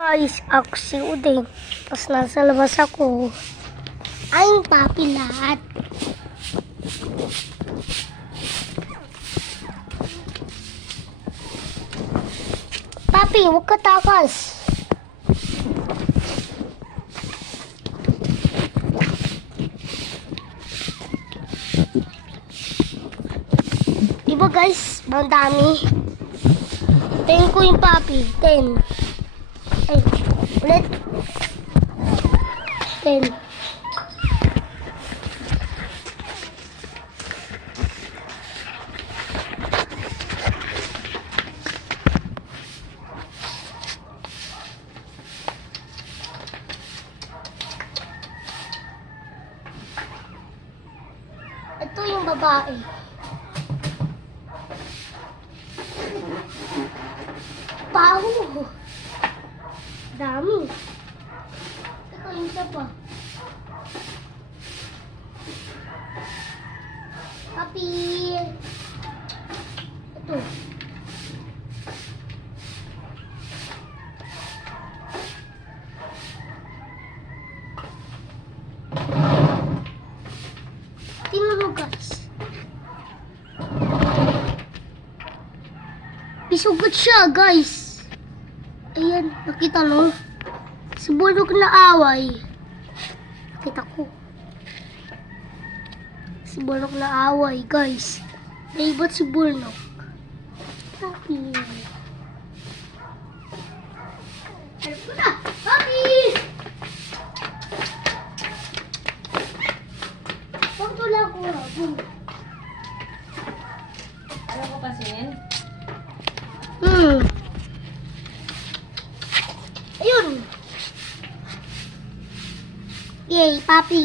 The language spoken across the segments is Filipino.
Guys, ako si Uding. Tapos nasa labas ako. Ay, papi lahat. Papi, huwag ka takas. Diba guys, ang dami. 10 ko yung papi. 10. Ay, ulit. 10. Ito yung babae. Paho. Dami. Ito yung isa pa. Papi. Ito. Tingnan mo guys. Bisugat siya guys. Ayan, nakita mo? Si Bulldog na away. Nakita ko. Si Bulldog na away, guys. Naibot si Bulldog. Papi. Harap ko na! Papi! Pagtula ko na. Ayaw ko pasin? Ayun. Yay, papi.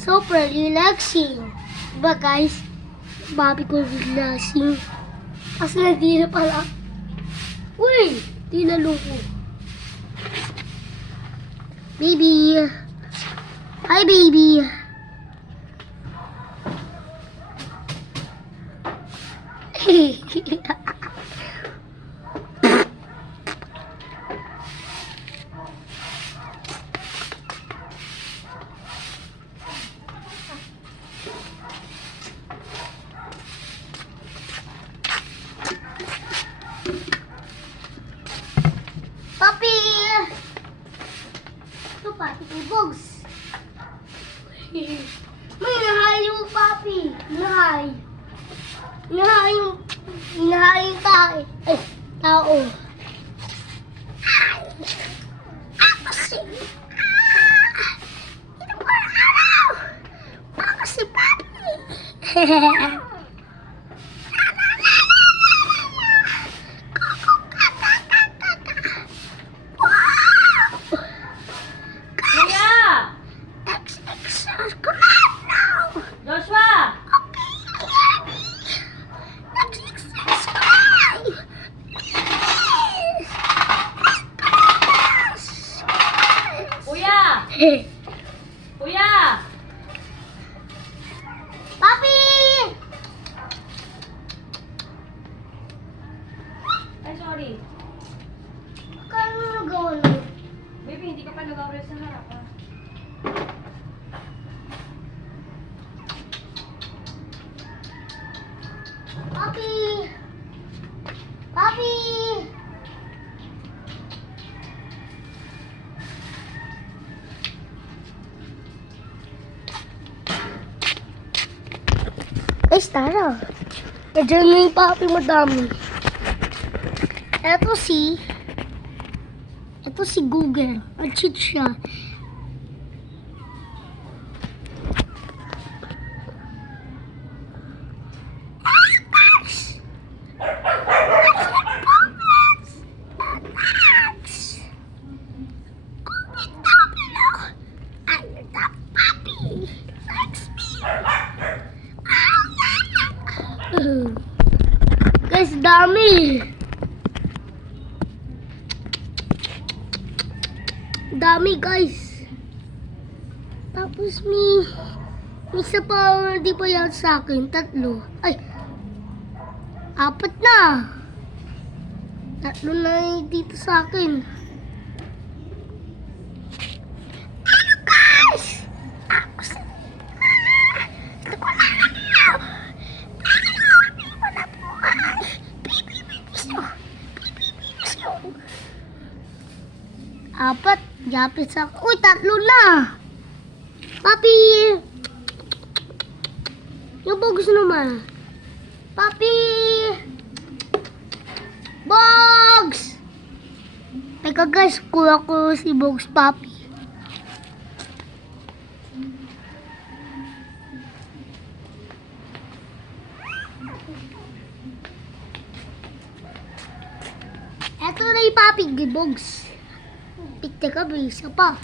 Super relaxing. Diba guys? Papi ko relaxing. Kasi hindi na pala. Uy! Di na loko. Baby. Hi baby. Papi! Ito papi ko, Bogs. May nahay yung papi. Nahay. Nahay yung tae. Ay, tao. Ay! Ako si... Ito ko araw! Ako si papi. Kuya! Joshua! Kuya! Kuya! Papi! Ay, sorry. Kano nagawa mo? Baby, hindi ka pa nag-operate sa harap, ah. Papi! Papi! Ay, Stara. Nandiyan na yung papi madami. Ito si Google. Ang-cheat siya. Guys, dami. Dami, guys. Tapos may isa pa, di pa yan sa akin. 3. Ay, Apat na. Tatlo na yung dito sa akin. Ano guys? Ako sa... Ito ko na. Apat. Japit sa... Uy, tatlo na. Papi. Yung bogus naman. Papi. Bogs. Teka guys, kuha ko si Bogs Papi. Eto na yung Papi, Bogs. Teka, isa pa.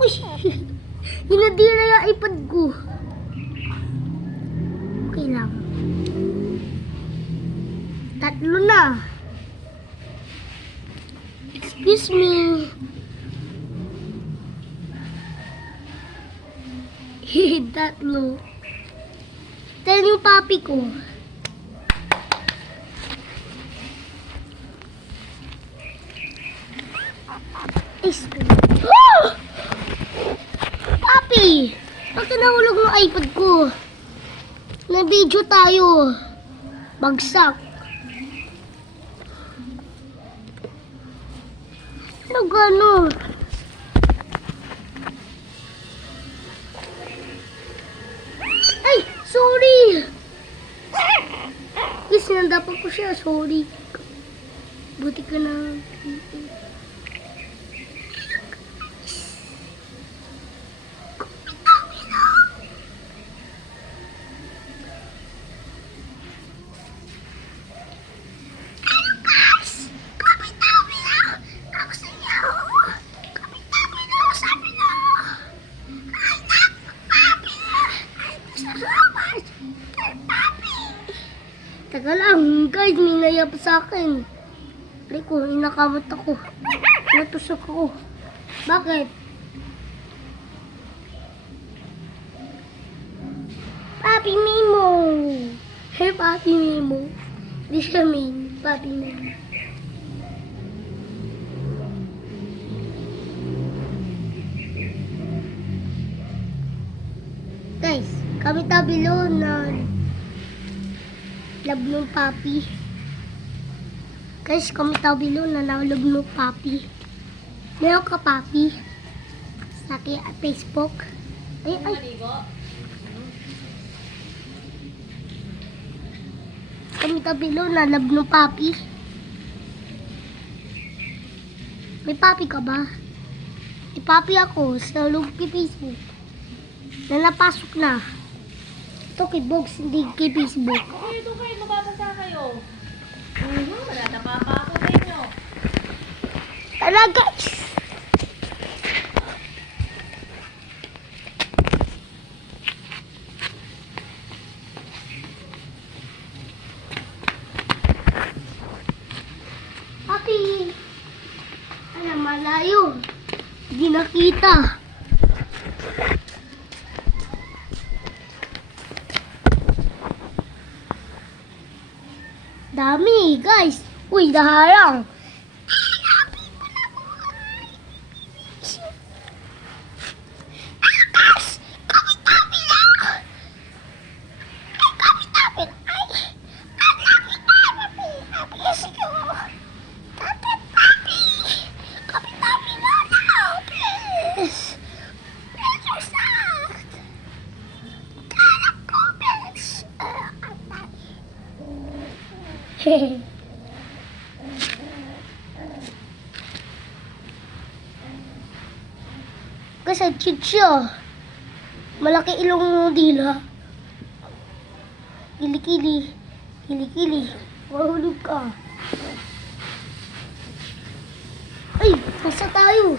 Uy! Hinadira yung iPad ko. Okay lang. Tatlo na. Excuse me. Tatlo. Ito yung papi ko. Papi! Bakit nahulog ng iPad ko? Na-video tayo. Bagsak. Ano gano'n? Ay! Sorry! Sinandapan ko siya. Sorry. Buti ka na. Teka lang, guys, may nayap sa akin. Aray ko, inakamot ako. Natusok ako. Bakit? Papi Mimo! Hey, Papi Mimo. Di siya main. Papi Mimo. Guys, kami tabilo na love ng papi. Guys, kami tabilo na love ng papi. Meron ka papi? Sa aking Facebook. Ay, ay. Kami tabilo na love ng papi. May papi ka ba? May papi ako sa loob kay Facebook. Na napasok na. Ito kay Bogs, hindi kay Facebook. Okay, ito kayo, mababasa kayo. Wala na pa ako sa inyo. Tara guys! Papi! Alam, malayo. Hindi nakita. Dami, guys. Uy, daharang. Kasi cute siya. Malaki ilong mo dila. Kilikili. Kilikili. Mahulog ka. Ay, nasa tayo.